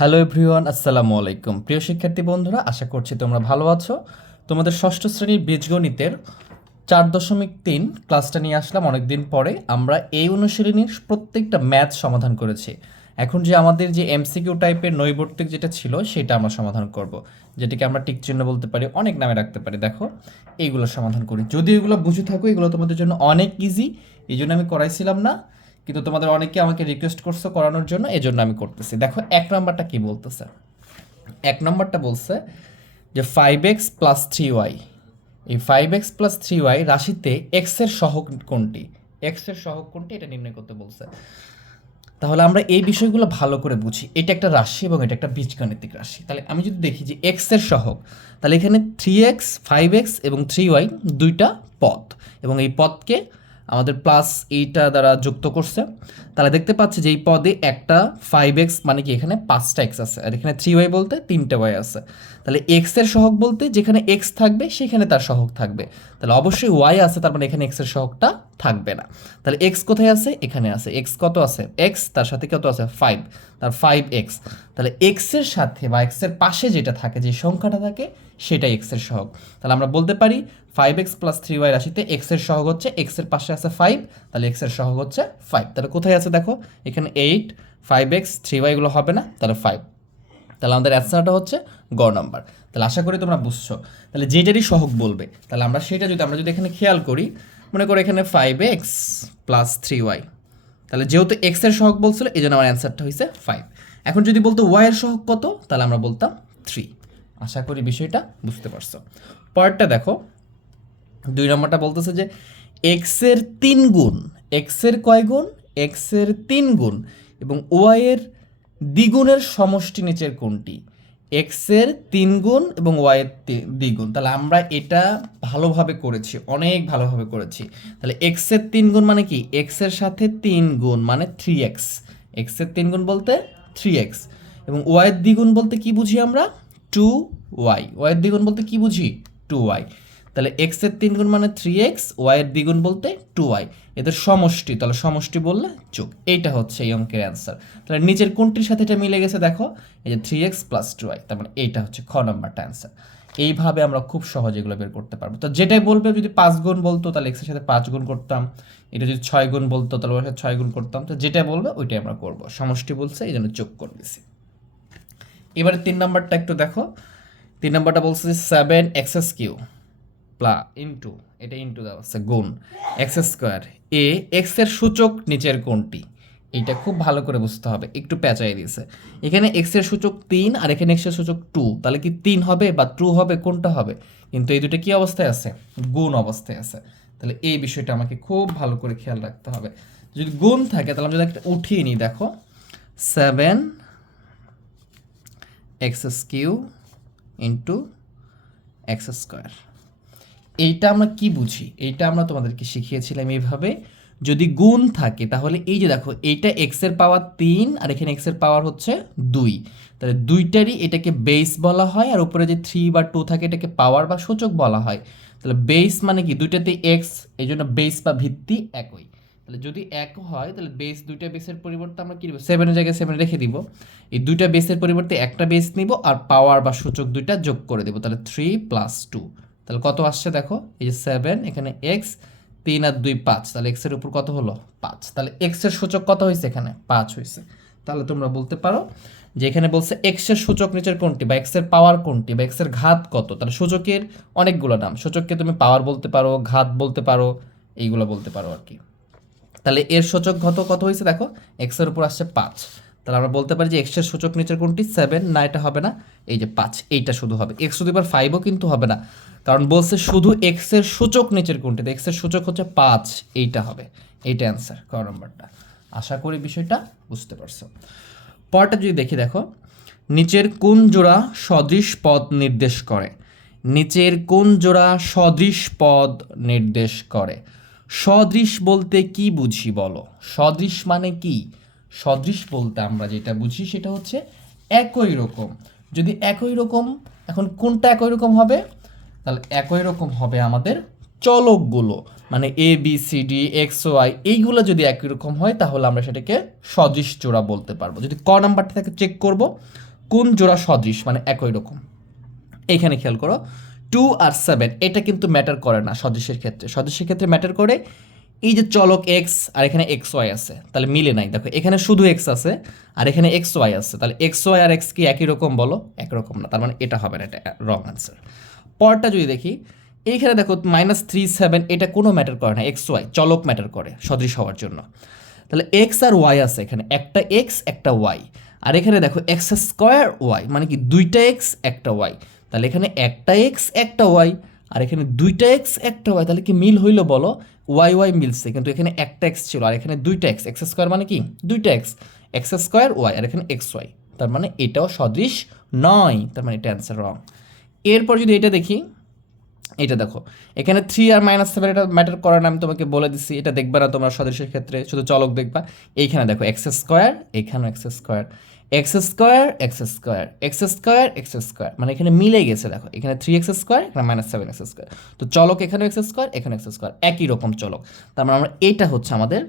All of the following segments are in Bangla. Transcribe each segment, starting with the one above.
হ্যালো এভরিওয়ান, আসসালামু আলাইকুম। প্রিয় শিক্ষার্থী বন্ধুরা, আশা করছি তোমরা ভালো আছো। তোমাদের ষষ্ঠ শ্রেণীর বীজগণিতের 4.3 ক্লাসটা নিয়ে আসলাম অনেক দিন পরে। আমরা এই অনুশীলনীর প্রত্যেকটা ম্যাথ সমাধান করেছি। এখন যে আমাদের যে এমসিকিউ টাইপের নৈবর্তিক যেটা ছিল সেটা আমরা সমাধান করব, যেটাকে আমরা টিক চিহ্ন বলতে পারি, অনেক নামে রাখতে পারি। দেখো, এইগুলো সমাধান করি। যদি এগুলো বুঝে থাকো, এগুলো তোমাদের জন্য অনেক ইজি, এই জন্য আমি করাইছিলাম না, কিন্তু তোমাদের অনেকে আমাকে রিকোয়েস্ট করছো করানোর জন্য, এই জন্য আমি করতেছি। দেখো, এক নম্বরটা কি বলতেছে। এক নম্বরটা বলছে যে 5x+3y, এই 5x+3y রাশিতে x এর সহগ কোনটি, x এর সহগ কোনটি এটা নির্ণয় করতে বলছে। তাহলে আমরা এই বিষয়গুলো ভালো করে বুঝি। এটা একটা রাশি এবং এটা একটা বীজগাণিতিক রাশি। তাহলে আমি যদি দেখি যে x এর সহগ, তাহলে এখানে 3x, 5x এবং 3y দুইটা পদ, এবং এই পদকে আমাদের প্লাস এইটা দ্বারা যুক্ত করছে। তাহলে দেখতে পাচ্ছি যে এই পদে একটা 5x মানে কি এখানে 5টা x আছে, আর এখানে 3y বলতে 3টা y আছে। তাহলে x এর সহগ বলতে যেখানে x থাকবে সেখানে তার সহগ থাকবে। তাহলে অবশ্যই y আছে, তার মানে এখানে x এর সহগটা থাকবে না। তাহলে x কোথায় আছে? এখানে আছে। x কত আছে? x, তার সাথে কত আছে? 5, তার 5x। তাহলে x এর সাথে বা x এর পাশে যেটা থাকে, যে সংখ্যাটা থাকে, সেটাই x এর সহগ। তাহলে আমরা বলতে পারি 5x+3y রাশিতে x এর সহগ হচ্ছে, x এর পাশে আছে 5, তাহলে x এর সহগ হচ্ছে 5। তাহলে কোথায় আছে দেখো, এখানে 8, 5x, 3y এগুলো হবে না, তাহলে 5। তাহলে আমাদের অ্যান্সারটা হচ্ছে গ নাম্বার। তাহলে আশা করি তোমরা বুঝছো। তাহলে যেটারই সহগ বলবে, তাহলে আমরা সেটা আমরা যদি এখানে খেয়াল করি, মনে করো এখানে 5x+3y, তাহলে যেহেতু x এর সহগ বলছিল, এই জন্য আমার অ্যান্সারটা হয়েছে 5। এখন যদি বলতো y এর সহগ কত, তাহলে আমরা বলতাম 3। আশা করি বিষয়টা বুঝতে পারছো। পরেরটা দেখো, 2 নম্বরটা বলতেছে যে x এর 3 গুণ, x এর কয় গুণ? x এর 3 গুণ এবং y এর দ্বিগুণের সমষ্টি নিচের কোনটি? x এর 3 গুণ এবং y এর দ্বিগুণ। তাহলে আমরা এটা ভালোভাবে করেছি, অনেক ভালোভাবে করেছি। তাহলে x এর 3 গুণ মানে কি? x এর সাথে 3 গুণ মানে 3x। x এর 3 গুণ বলতে 3x, এবং y এর দ্বিগুণ বলতে কি বুঝি আমরা? 2y। y এর দ্বিগুণ বলতে কি বুঝি? 2y। তাহলে x এর 3 গুণ মানে 3x, y এর দ্বিগুণ বলতে 2y। এদের সমষ্টি, তাহলে সমষ্টি বললে যোগ। এইটা হচ্ছে এই অঙ্কের অ্যান্সার। তাহলে নিচের কোনটির সাথে এটা মিলে গেছে দেখো, এই যে 3x+2y, তার মানে এইটা হচ্ছে খ নাম্বারটা অ্যান্সার। এইভাবে আমরা খুব সহজে এগুলো বের করতে পারবো। তো যেটাই বলবে, যদি 5 গুণ বলতো তাহলে x এর সাথে 5 গুণ করতাম, এটা যদি 6 গুণ বলতো তাহলে ওর সাথে 6 গুণ করতাম। তো যেটা বলবে ওইটাই আমরা করবো। সমষ্টি বলছে, এই জন্য যোগ করে দিছি। এবারে 3 নাম্বারটা একটু দেখো। 3 নাম্বারটা বলছে যে 7x³ ইন্টু, এটা ইন্টু দেওয়া আছে, গুণ x² এ x এর সূচক নিচের কোনটি? এইটা খুব ভালো করে বুঝতে হবে, একটু পেঁচাই দিয়েছে। এখানে x এর সূচক 3 আর এখানে x এর সূচক 2, তাহলে কি 3 হবে বা 2 হবে, কোনটা হবে? কিন্তু এই দুটো কি অবস্থায় আছে? গুণ অবস্থায় আছে। তাহলে এই বিষয়টা আমাকে খুব ভালো করে খেয়াল রাখতে হবে। যদি গুণ থাকে তাহলে আমি যদি একটা উঠিয়ে নিই, দেখো 7x³ ইন্টু x²। এইটা আমরা কি বুঝি? এইটা আমরা তোমাদেরকে শিখিয়েছিলাম এইভাবে। যদি গুণ থাকে তাহলে এই যে দেখো, এইটা x এর পাওয়ার 3 আর এখানে x এর পাওয়ার হচ্ছে 2, তাহলে দুইটারই এটাকে বেস বলা হয়, আর উপরে যে 3 বা 2 থাকে এটাকে পাওয়ার বা সূচক বলা হয়। তাহলে বেস মানে কি? দুইটাতে x, এই জন্য বেস বা ভিত্তি একই। তাহলে যদি এক হয় তাহলে বেস, দুইটা বেসের পরিবর্তে আমরা কি দিব? 7 এর জায়গায় 7 রেখে দিব। এই দুইটা বেসের পরিবর্তে একটা বেস নিব আর পাওয়ার বা সূচক দুইটা যোগ করে দেব, তাহলে 3 + 2। তাহলে কত আসছে দেখো, এই যে 7, এখানে x, 3 আর 2 5, তাহলে x এর উপর কত হলো? 5। তাহলে x এর সূচক কত হয়েছে? এখানে 5 হয়েছে। তাহলে তোমরা বলতে পারো যে এখানে বলছে x এর সূচক নিচের কোনটি, বা x এর পাওয়ার কোনটি, বা x এর ঘাত কত। তাহলে সূচকের অনেকগুলো নাম, সূচককে তুমি পাওয়ার বলতে পারো, ঘাত বলতে পারো, এইগুলো বলতে পারো আর কি। তাহলে এর সূচক কত হয়েছে দেখো, x এর উপর আসছে 5। তাহলে আমরা বলতে পারি যে x এর সূচক নিচের কোনটি? 7। না, এটা হবে না, এই যে 5, এইটা শুধু হবে। x⁵ কিন্তু হবে না, কারণ বলছে শুধু x এর সূচক নিচের কোনটি, x এর সূচক হচ্ছে 5, এইটা হবে। এইটা অ্যান্সার, ক নম্বরটা। আশা করি বিষয়টা বুঝতে পারছো। পরটা যদি দেখি, দেখো নিচের কোন জোড়া সদৃশ পদ নির্দেশ করে? নিচের কোন জোড়া সদৃশ পদ নির্দেশ করে? সদৃশ বলতে কি বুঝি বলো? সদৃশ মানে কি? সদৃশ বলতে আমরা যেটা বুঝি সেটা হচ্ছে একই রকম। যদি একই রকম, এখন কোনটা একই রকম হবে? তাহলে একই রকম হবে আমাদের চলকগুলো মানে A B C D X Y এইগুলো যদি একই রকম হয় তাহলে আমরা সেটাকে সদৃশ জোড়া বলতে পারবো। যদি ক নাম্বারটা থেকে চেক করব কোন জোড়া সদৃশ মানে একই রকম। এইখানে খেয়াল করো 2 আর 7 এটা কিন্তু ম্যাটার করে না সদৃশের ক্ষেত্রে। সদৃশের ক্ষেত্রে ম্যাটার করে এই যে চলক এক্স আর এখানে এক্স ওয়াই আছে, তাহলে মিলে নাই। দেখো এখানে শুধু এক্স আছে আর এখানে এক্স ওয়াই আছে, তাহলে এক্স ওয়াই আর এক্স কি একই রকম বলো? একরকম না, তার মানে এটা হবে না, এটা রং আনসার। পরটা যদি দেখি এইখানে দেখো -3 7 এটা কোনো ম্যাটার করে না, এক্স ওয়াই চলক ম্যাটার করে সদৃশ হওয়ার জন্য। তাহলে এক্স আর ওয়াই আছে এখানে, একটা এক্স একটা ওয়াই, আর এখানে দেখো এক্স স্কোয়ার ওয়াই মানে কি দুইটা এক্স একটা ওয়াই, তাহলে এখানে একটা এক্স একটা ওয়াই আর এখানে দুইটা এক্স একটা ওয়াই, তাহলে কি মিল হইলো বলো? ওয়াই ওয়াই মিলছে, কিন্তু এখানে একটা এক্স ছিল আর এখানে দুইটা এক্স, এক্স স্কোয়ার মানে কি দুইটা এক্স, এক্স স্কোয়ার ওয়াই আর এখানে এক্স ওয়াই, তার মানে এটাও সদৃশ নয়, তার মানে এটা অ্যান্সার রং। এরপর যদি এটা দেখি, এটা দেখো এখানে 3 আর -7 এটা ম্যাটার করে না, আমি তোমাকে বলে দিচ্ছি, এটা দেখবে না তোমরা সদৃশের ক্ষেত্রে, শুধু চলক দেখবা। এইখানে দেখো এক্স স্কোয়ার, এখানেও x square, x square x square x square x square, মানে এখানে মিলে গেছে। দেখো এখানে 3x স্কোয়ার, এখানে -7x স্কোয়ার, তো চলক এখানে এক্স স্কোয়ার এখানে এক্স স্কোয়ার একই রকম চলক, তার মানে আমরা এটা হচ্ছে আমাদের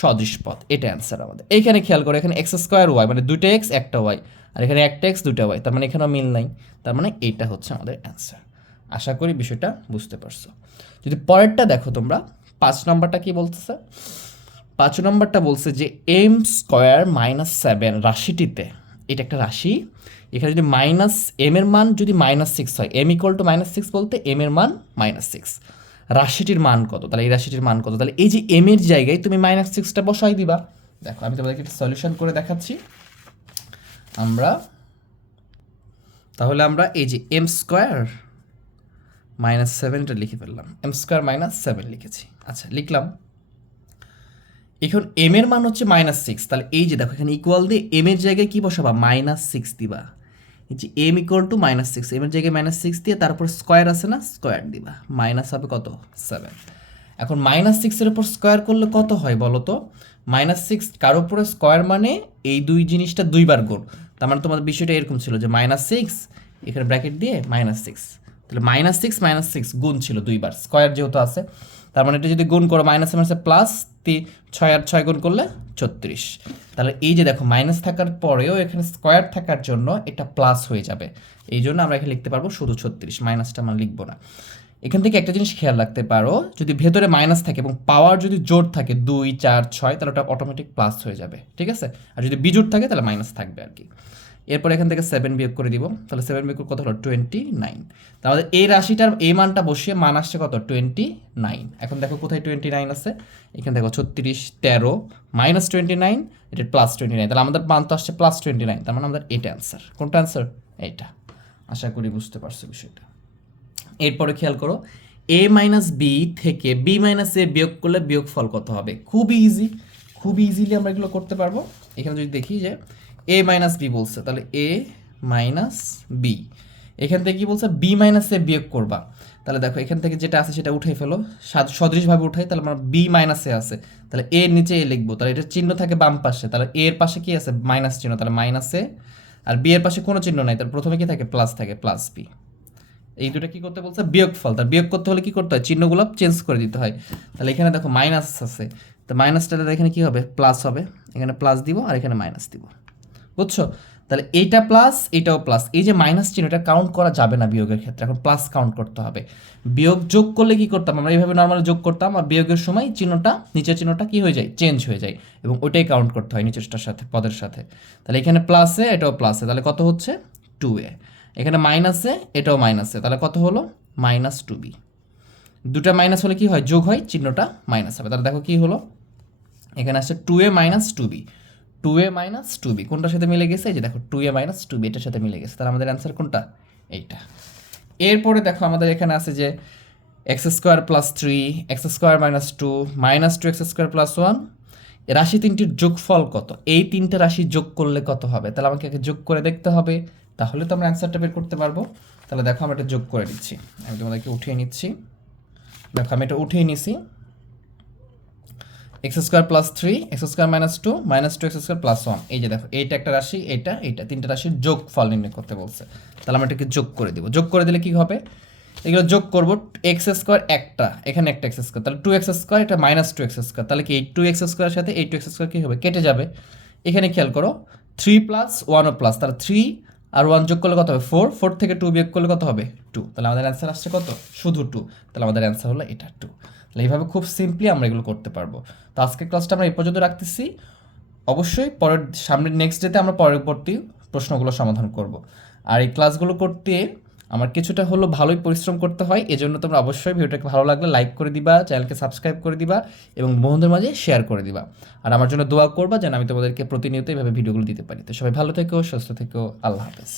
সদৃশ পথ, এটা অ্যান্সার আমাদের। এইখানে খেয়াল করো এখানে এক্স স্কোয়ার ওয়াই মানে দুইটা এক্স একটা ওয়াই আর এখানে একটা এক্স দুইটা ওয়াই, তার মানে এখানেও মিল নাই, তার মানে এইটা হচ্ছে আমাদের অ্যান্সার। আশা করি বিষয়টা বুঝতে পারছো। যদি পরেরটা দেখো তোমরা, 5 নম্বরটা কি বলতেছে? 5 নম্বরটা বলছে যে এম স্কোয়ার -7 রাশিটিতে, এটা একটা রাশি, এখানে যদি মাইনাস এম এর মান যদি -6 হয়, এম ইকুয়াল টু -6 বলতে এম এর মান -6, রাশিটির মান কত? তাহলে এই রাশিটির মান কত? তাহলে এই যে এম এর জায়গায় তুমি -6টা বসাই দিবা। দেখো আমি তোমাদেরকে একটা সলিউশন করে দেখাচ্ছি। তাহলে আমরা এই যে এম স্কোয়ার -7 লিখে ফেললাম, এম স্কোয়ার -7 লিখেছি। আচ্ছা লিখলাম, এখন এম এর মান হচ্ছে -6, তাহলে এই যে দেখো এখানে ইকুয়াল দিয়ে এম এর জায়গায় কি বসাবা? -6 দিবা। এই যে এম ইকুয়াল টু -6, এম এর জায়গায় -6 দিয়ে তারপর স্কোয়ার আছে না, স্কোয়ার দিবা, মাইনাস হবে কত? 7। এখন -6 এর উপর স্কোয়ার করলে কত হয় বলো তো? -6 কার উপরে স্কোয়ার মানে এই দুই জিনিসটা দুইবার গুণ, তার মানে তোমাদের বিষয়টা এরকম ছিল যে -6 এখানে ব্র্যাকেট দিয়ে -6, তাহলে -6 গুণ ছিল দুইবার, স্কোয়ার যেহেতু আছে, তার মানে এটা যদি গুণ করো মাইনাসে মাইনাসে প্লাস, 6 আর 6 গুণ করলে 36, তাহলে এই যে দেখো মাইনাস থাকার পরেও এখানে স্কোয়ার থাকার জন্য এটা প্লাস হয়ে যাবে, এই জন্য আমরা এখানে লিখতে পারবো শুধু 36, মাইনাসটা আমরা লিখবো না। এখান থেকে একটা জিনিস খেয়াল রাখতে পারো, যদি ভেতরে মাইনাস থাকে এবং পাওয়ার যদি জোড় থাকে 2 4 6, তাহলে ওটা অটোমেটিক প্লাস হয়ে যাবে, ঠিক আছে? আর যদি বিজোড় থাকে তাহলে মাইনাস থাকবে আর কি। এরপর এখান থেকে 7 বিয়োগ করে দিব, তাহলে 7 বিয়োগ কত হলো? 29। তাহলে এই রাশিটার এই মানটা বসিয়ে মান আসছে কত? 29। এখন দেখো কোথায় 29 আছে, এখানে দেখো 36 13 -29 এটা +29, তাহলে আমাদের মান তো আসছে +29, তার মানে আমাদের এটা অ্যান্সার। কোনটা অ্যান্সার? এইটা। আশা করি বুঝতে পারছো বিষয়টা। এরপরে খেয়াল করো a - b থেকে b - a বিয়োগ করলে বিয়োগফল কত হবে? খুবই ইজি, খুব ইজিলি আমরা এগুলো করতে পারবো। এখানে যদি দেখি যে a - b বলছে, তাহলে a - b, এখান থেকে কি বলছে? b - a বিয়োগ করবা, তাহলে দেখো এখান থেকে যেটা আছে সেটা উঠাই ফেলো, সদৃশভাবে উঠাই, তাহলে আমার b - a আছে, তাহলে a এর নিচে a লিখবো, তাহলে এটার চিহ্ন থাকে বাম পাশে, তাহলে a এর পাশে কি আছে? মাইনাস চিহ্ন, তাহলে -a, আর b এর পাশে কোনো চিহ্ন নাই, তাহলে প্রথমে কি থাকে? প্লাস থাকে, +b। এই দুটো কি করতে বলছে? বিয়োগফল। তার বিয়োগ করতে হলে কি করতে হয়? চিহ্নগুলো চেঞ্জ করে দিতে হয়। তাহলে এখানে দেখো মাইনাস আছে, তো মাইনাসটা এখানে কি হবে? প্লাস হবে, এখানে প্লাস দিব আর এখানে মাইনাস দিব, বুঝছো? তাহলে এইটা প্লাস এটাও প্লাস, এই যে মাইনাস চিহ্নটা কাউন্ট করা যাবে না বিয়োগের ক্ষেত্রে, এখন প্লাস কাউন্ট করতে হবে। বিয়োগ যোগ করলে কি করতাম? আমরা এইভাবে নর্মালি যোগ করতাম, আর বিয়োগের সময় চিহ্নটা, নিচের চিহ্নটা কি হয়ে যায়? চেঞ্জ হয়ে যায়, এবং ওইটাই কাউন্ট করতে হয় নিচেরটার সাথে, পদের সাথে। তাহলে এখানে প্লাসে এটাও প্লাসে, তাহলে কত হচ্ছে? 2a, এখানে মাইনাসে এটাও মাইনাসে, তাহলে কত হলো? -2b। দুটা মাইনাস হলে কি হয়? যোগ হয়, চিহ্নটা মাইনাস হবে, তাহলে দেখো কি হলো? এখানে আসছে 2a - 2b, 2a - 2b কোনটার সাথে মিলে গেছে? এই যে দেখো 2a - 2b এটার সাথে মিলে গেছে, তাহলে আমাদের অ্যান্সার কোনটা? এইটা। এরপরে দেখো আমাদের এখানে আছে যে x² + 3 x² - 2 -2x² + 1, রাশি তিনটির যোগফল কত? এই তিনটে রাশি যোগ করলে কত হবে? তাহলে আমাকে আগে যোগ করে দেখতে হবে, তাহলে তো আমরা অ্যান্সারটা বের করতে পারবো। তাহলে দেখো আমরা এটা যোগ করে দিচ্ছি, আমি তোমাদেরকে উঠিয়ে নিচ্ছি। দেখো আমি এটা উঠিয়ে নিছি, x² + 3 x² - 2 -2x² + 1, এই যে দেখো এইটা একটা রাশি, এইটা তিনটা রাশির যোগফল নির্ণয় করতে বলছে, তাহলে আমরা এটাকে যোগ করে দেবো। যোগ করে দিলে কি হবে? এগুলো যোগ করবো, এক্স স্কোয়ার একটা, এখানে একটা এক্স স্কোয়ার, তাহলে 2x স্কোয়ার, এটা -2x স্কোয়ার, তাহলে কি এই 2x স্কোয়ারের সাথে এই 2x স্কোয়ার কী হবে, কেটে যাবে। এখানে খেয়াল করো 3 প্লাস 1 প্লাস, তাহলে 3 আর 1 যোগ করলে কত হবে 4, 4 থেকে 2 বিয়োগ করলে কত হবে 2, তাহলে আমাদের অ্যান্সার আসছে কত, শুধু 2, তাহলে আমাদের অ্যান্সার হলো এটা 2। তাহলে এইভাবে খুব সিম্পলি আমরা এগুলো করতে পারবো। তো আজকের ক্লাসটা আমরা এই পর্যন্ত রাখতেছি। অবশ্যই পরের সামনের নেক্সট ডেতে আমরা পরবর্তী প্রশ্নগুলো সমাধান করব। আর এই ক্লাসগুলো করতে আমার কিছুটা হলো ভালোই পরিশ্রম করতে হয়, এজন্য তোমরা অবশ্যই ভিডিওটাকে ভালো লাগলে লাইক করে দিবা, চ্যানেলকে সাবস্ক্রাইব করে দিবা এবং বন্ধুদের মাঝে শেয়ার করে দিবা। আর আমার জন্য দোয়া করবা যেন আমি তোমাদেরকে প্রতিনিয়ত এইভাবে ভিডিওগুলো দিতে পারি। তো সবাই ভালো থেকো, সুস্থ থেকো, আল্লাহ হাফেজ।